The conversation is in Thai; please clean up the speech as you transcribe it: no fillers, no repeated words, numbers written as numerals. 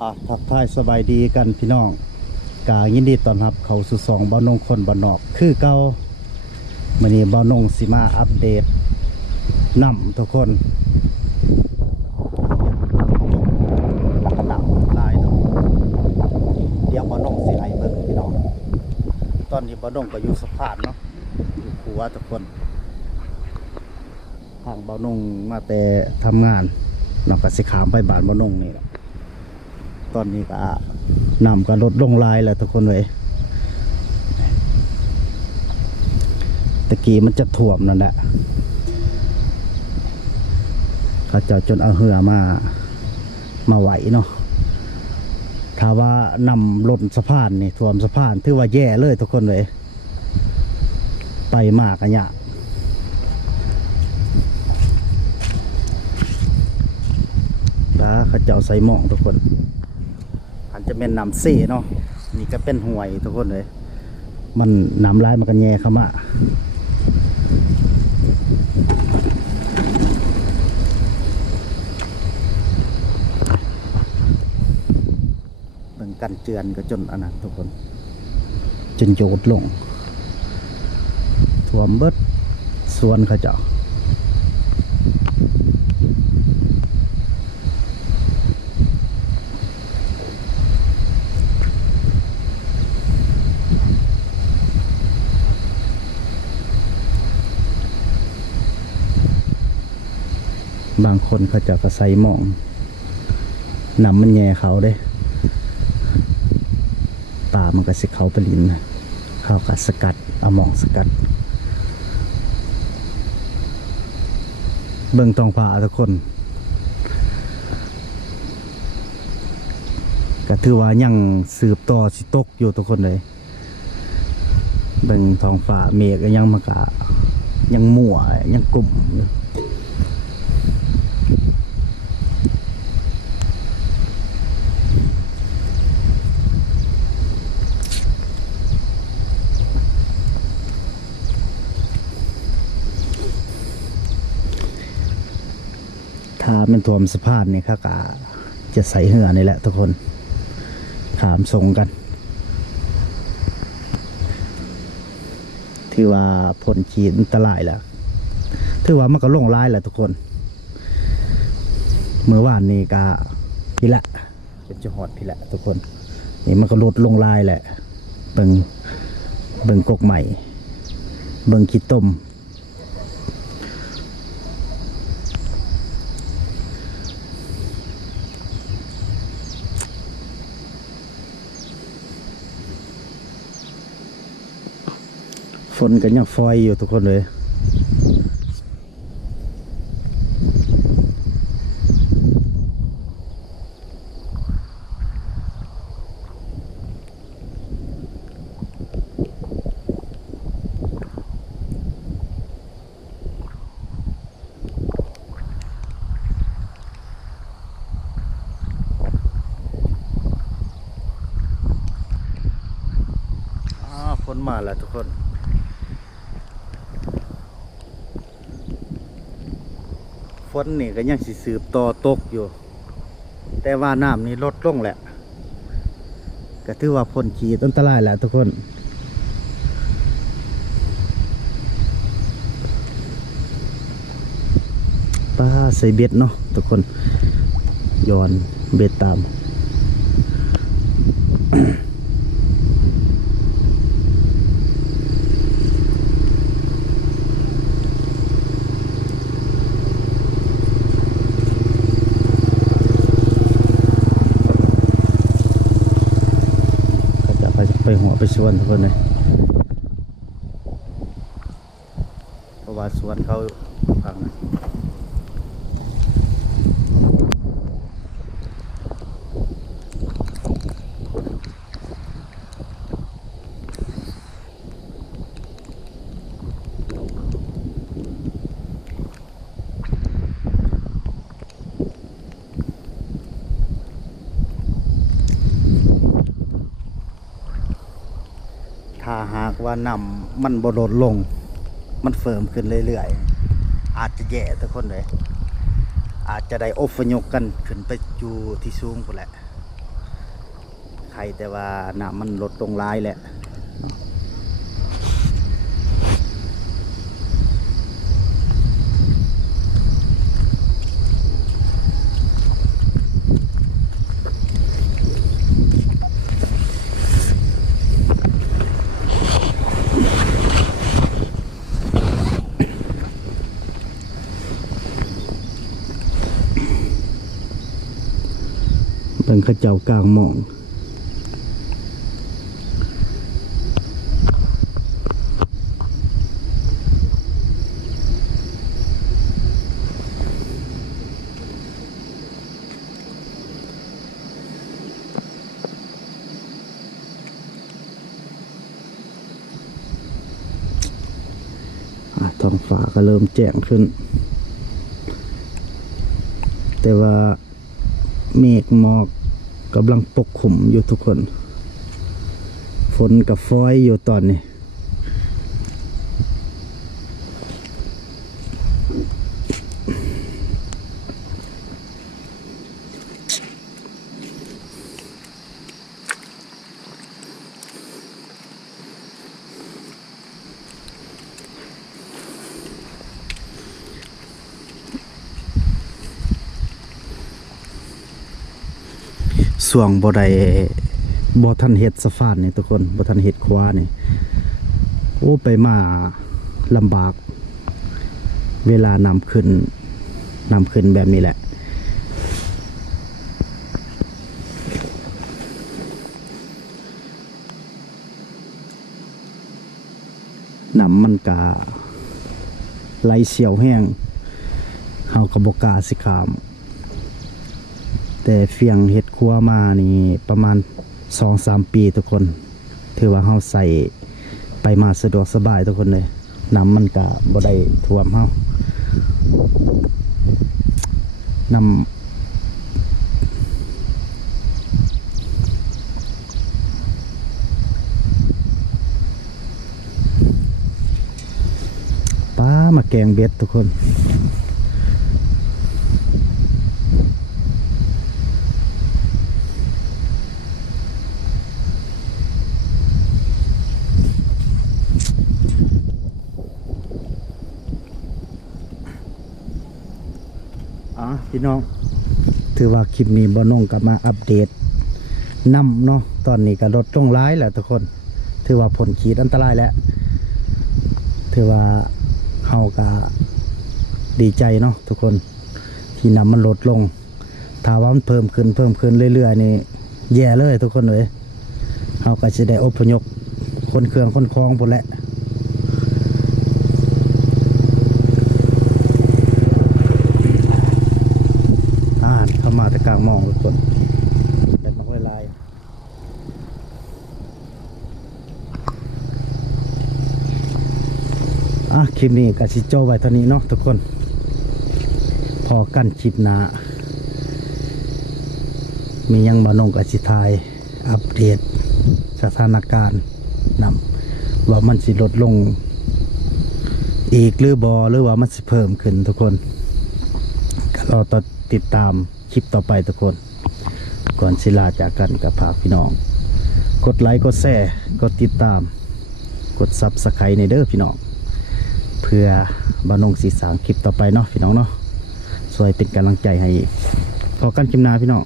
ทักทายสบายดีกันพี่น้องกายินดีต้อนรับเขาสู่สองบ้านนงคนบ้านนอกคือเก่ามื้อนี้บ้านนงสิมาอัปเดตนำทุกคนนำลายทุกเดี๋ยวบ้านนงสิไล่เบิ่งพี่น้องตอนนี้บ้านนงก็อยู่สะพานเนาะอยู่ขัวทุกคนทางบ้านนงมาแต่ทำงานเนาะก็สิขามไปบ้านบ้านนงนี่แหละตอนนี้ก็นำก็ลดลงลายแล้วทุกคนเลยตะกี้มันจะถ่วมนั่นแหละเขาจะจนเอาเหือมาไหวเนาะถ้าว่านำลดสะพานนี่ถ่วมสะพานถือว่าแย่เลยทุกคนเลยไปมากกันยากแล้วเขาจะเอาใส่หม้องทุกคนอันจะเป็นน้ำเซ่เนาะนี่ก็เป็นห่วยทุกคนเลยมันน้ำลายมันกันแย่เข้ามาเบิ่งกันเจือนก็จนอันนั้นทุกคนจนโยดลงท่วมเบิดสวนเขาเจ้าบางคนเขาจะกระใสหมองนำมันแย่เขาเด้ป่ามันก็สิเขาไปลินเขาก็สกัดเอาหมองสกัดเบิ่งตองฟ้าทุกคนก็ถือว่ายังสืบต่อสิตกอยู่ทุกคนเลยเบิ่งท้องฟ้าเมฆก็ยังมากะยังมั่วยังกลุ่มอยู่ถ้าเป็นท่วมสะพานนี่ครับจะใส่เหือนี่แหละทุกคนขามส่งกันถือว่าผลขีดอันตรายแล้วถือว่ามันก็ลงลายแหละทุกคนเมื่อวานนี้ก็พี่ละเป็นจะหอดพี่ละทุกคนนี่มันก็ลดลงลายแหละเบิ่งกกใหม่เบิ่งขี้ต้มฝนกันยังฟอยอยู่ทุกคนเลยฝนมาแล้วทุกคนฝนนี่ก็ยังสิสืบต่อตกอยู่แต่ว่าน้ำนี่ลดลงแหละก็ถือว่าพ้นขีดอันตรายแหละทุกคนป้าใส่เบ็ดเนาะทุกคนย้อนเบ็ดตามไปหัวไปสวนทุกคนเลยเพราะว่าสวนเขาพังถ้าหากว่านำมันบลดลงมันเฟิร์มขึ้นเรื่อยๆอาจจะแย่ทุกคนเลยอาจจะได้อพยพกันขึ้นไปอยู่ที่สูงพุ่นแหละ ข่แต่ว่าน้ำมันลดลงร้ายแหละเบิ่งเขาเจ้ากลางหม่องท้องฟ้าก็เริ่มแจ้งขึ้นแต่ว่าเมฆหมอกกำลังปกคลุมอยู่ทุกคนฝนกับฟ้อยอยู่ตอนนี้ส่วงบ่ได้บ่ทันเฮ็ดสะพานนี่ทุกคนบ่ทันเฮ็ดขวานี่โอ้ไปมาลำบากเวลานำขึ้นแบบนี้แหละน้ำมันกะไหลเสียวแห้งเฮาก็บ่กล้าสิข้ามแต่เฟียงเห็ดครัวมานี่ประมาณ 2-3 ปีทุกคนถือว่าเฮาใส่ไปมาสะดวกสบายทุกคนเลยน้ำมันก็บ่ได้ท่วมเฮาน้ำป้ามาแกงเบ็ดทุกคนพี่น้องถือว่าคลิปนี้บ่น้องกลับมาอัปเดตน้ำเนาะตอนนี้ก็ลดลงร้ายแล้วทุกคนถือว่าผลขีดอันตรายแล้วถือว่าเฮาก็ดีใจเนาะทุกคนที่น้ำมันลดลงถ้าว่ามันเพิ่มขึ้นเรื่อยๆนี่แย่เลยทุกคนเลยเฮาก็จะได้อพยพคนเครื่องคนคลองหมดแล้วเข้ามาแต่กลางมองทุกคนแต่นกลายคลิปนี้ก็สิโจ้ไว้เท่านี้เนาะทุกคนพอกันคลิปหน้ามียังบ่นงกับสิทายอัปเดตสถานการณ์นำว่ามันสิลดลงอีกหรือบ่หรือว่ามันสิเพิ่มขึ้นทุกคนก็รอติดตามคลิปต่อไปทุกคนก่อนสิลาจากกันกับฝากพี่น้องกดไลค์กดแชร์กดติดตามกดซับสไครต์ในเด้อพี่น้องเพื่อบานงสีสางคลิปต่อไปเนาะพี่น้องเนาะช่วยเป็นกำลังใจให้พอกันคลิปหน้าพี่น้อง